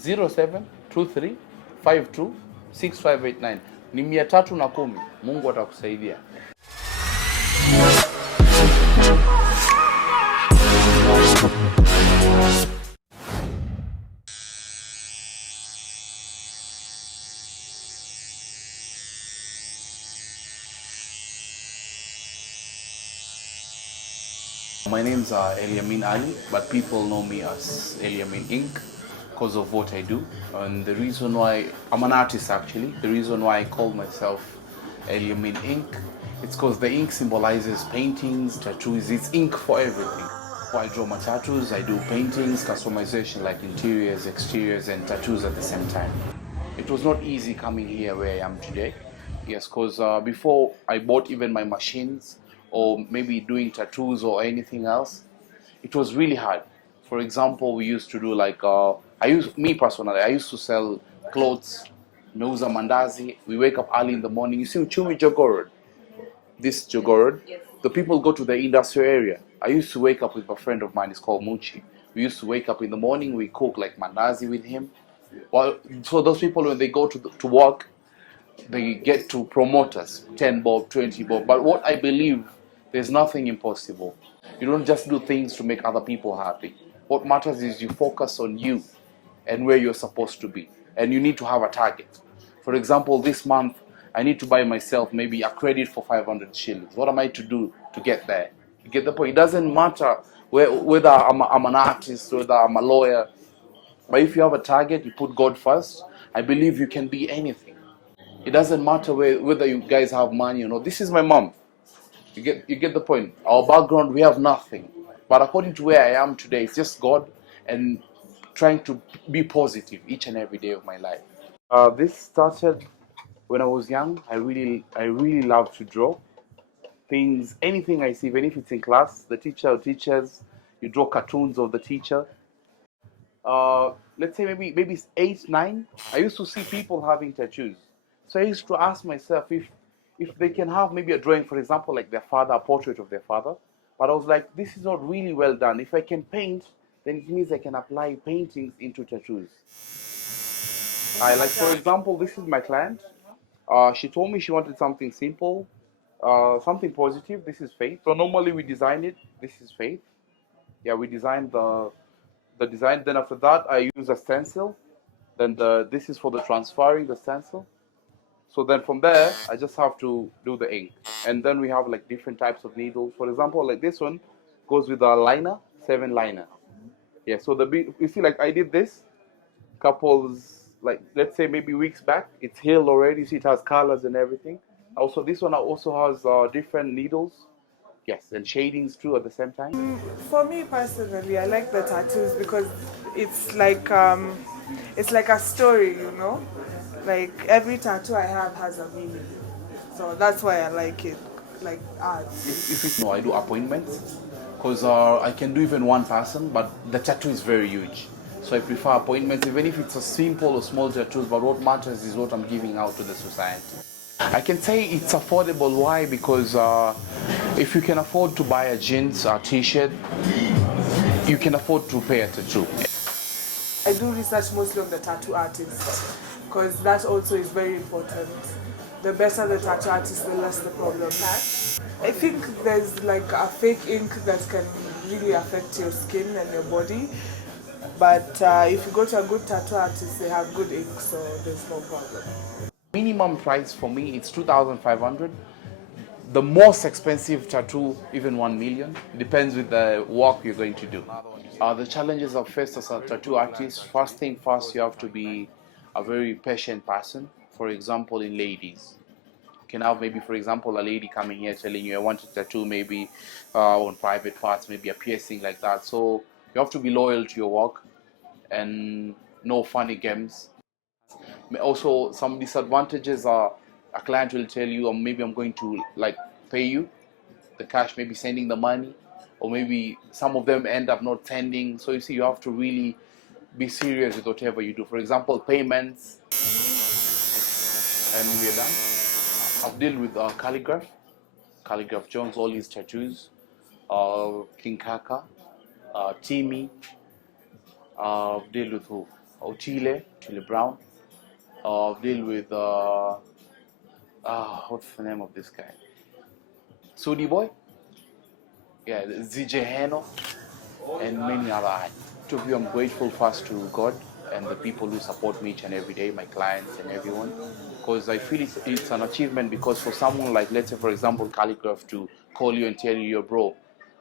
0723526589. Ni 310. Mungu atakusaidia. My name's Eliamin Ali, but people know me as Eliamin Inc. because of what I do. And the reason why, I'm an artist actually, the reason why I call myself Eliamin Inc. It's because the ink symbolizes paintings, tattoos, it's ink for everything. I draw my tattoos, I do paintings, customization like interiors, exteriors, and tattoos at the same time. It was not easy coming here where I am today. Yes, because before I bought even my machines or maybe doing tattoos or anything else, it was really hard. For example, we used to do like, me personally, I used to sell clothes, meuza mandazi. We wake up early in the morning. You see Uchumi Jogorod, this Jogorod, the people go to the industrial area. I used to wake up with a friend of mine, it's called Muchi. We used to wake up in the morning, we cook like mandazi with him. Well, so those people, when they go to work, they get to promote us, 10 bob, 20 bob. But what I believe, there's nothing impossible. You don't just do things to make other people happy. What matters is you focus on you and where you're supposed to be. And you need to have a target. For example, this month, I need to buy myself maybe a credit for 500 shillings. What am I to do to get there? You get the point? It doesn't matter whether I'm an artist, whether I'm a lawyer. But if you have a target, you put God first, I believe you can be anything. It doesn't matter whether you guys have money or not. This is my mom. You get the point. Our background, we have nothing. But according to where I am today, it's just God and trying to be positive each and every day of my life. This started when I was young. I really love to draw things, anything I see, even if it's in class, the teacher or teachers, you draw cartoons of the teacher. Let's say maybe 8, 9. I used to see people having tattoos. So I used to ask myself if they can have maybe a drawing, for example, like their father, a portrait of their father. But I was like, this is not really well done. If I can paint, then it means I can apply paintings into tattoos. Like, for example, this is my client. She told me she wanted something simple, something positive. This is Faith. So normally we design it. This is Faith. Yeah, we designed the design. Then after that, I use a stencil. Then this is for the transferring the stencil. So then from there, I just have to do the ink. And then we have like different types of needles. For example, like this one goes with a liner, 7 liner. Yeah, so you see, like I did this couples, like let's say maybe weeks back. It's healed already. See, it has colors and everything. Also, this one also has different needles. Yes, and shadings too at the same time. For me personally, I like the tattoos because it's like a story, you know. Like every tattoo I have has a meaning, so that's why I like it, like art. If it's no, I do appointments because I can do even one person, but the tattoo is very huge. So I prefer appointments, even if it's a simple or small tattoos. But what matters is what I'm giving out to the society. I can say it's affordable. Why? Because if you can afford to buy a jeans, a t-shirt, you can afford to pay a tattoo. I do research mostly on the tattoo artist because that also is very important. The better the tattoo artist, the less the problem. I think there's like a fake ink that can really affect your skin and your body. But if you go to a good tattoo artist, they have good ink, so there's no problem. Minimum price for me, it's 2,500. The most expensive tattoo, even 1 million. Depends with the work you're going to do. The challenges I've faced as a tattoo artist, first thing first, you have to be a very patient person. For example, in ladies. You can have maybe, for example, a lady coming here telling you, I want a tattoo maybe on private parts, maybe a piercing like that. So you have to be loyal to your work and no funny games. Also, some disadvantages are a client will tell you, or maybe I'm going to like pay you the cash, maybe sending the money, or maybe some of them end up not sending. So you see, you have to really be serious with whatever you do. For example, payments, and we're done. I've dealt with Calligraph Jones, all his tattoos, King Kaka, Timmy. I've dealt with who? Otile Brown. Deal with what's the name of this guy? Sudi Boy. Yeah, ZJ Heno, and many other artists. To you, I'm grateful first to God and the people who support me each and every day, my clients and everyone, because I feel it's an achievement. Because for someone like, let's say for example, Calligraph, to call you and tell you, "Yo, bro,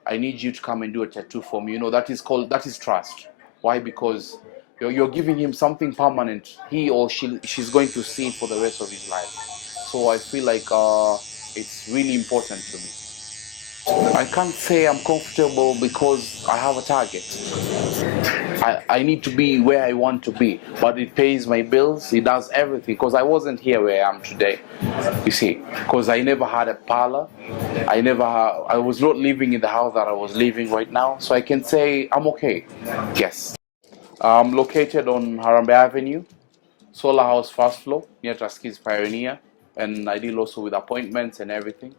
I need you to come and do a tattoo for me," that is trust. Why? Because you're giving him something permanent. He or she's going to see it for the rest of his life. So I feel like it's really important to me. I can't say I'm comfortable because I have a target. I need to be where I want to be, but it pays my bills, it does everything, because I wasn't here where I am today, you see, because I never had a parlor, I was not living in the house that I was living right now, so I can say I'm okay, yes. I'm located on Harambee Avenue, Solar House, first floor, near Tuskegee Pioneer, and I deal also with appointments and everything.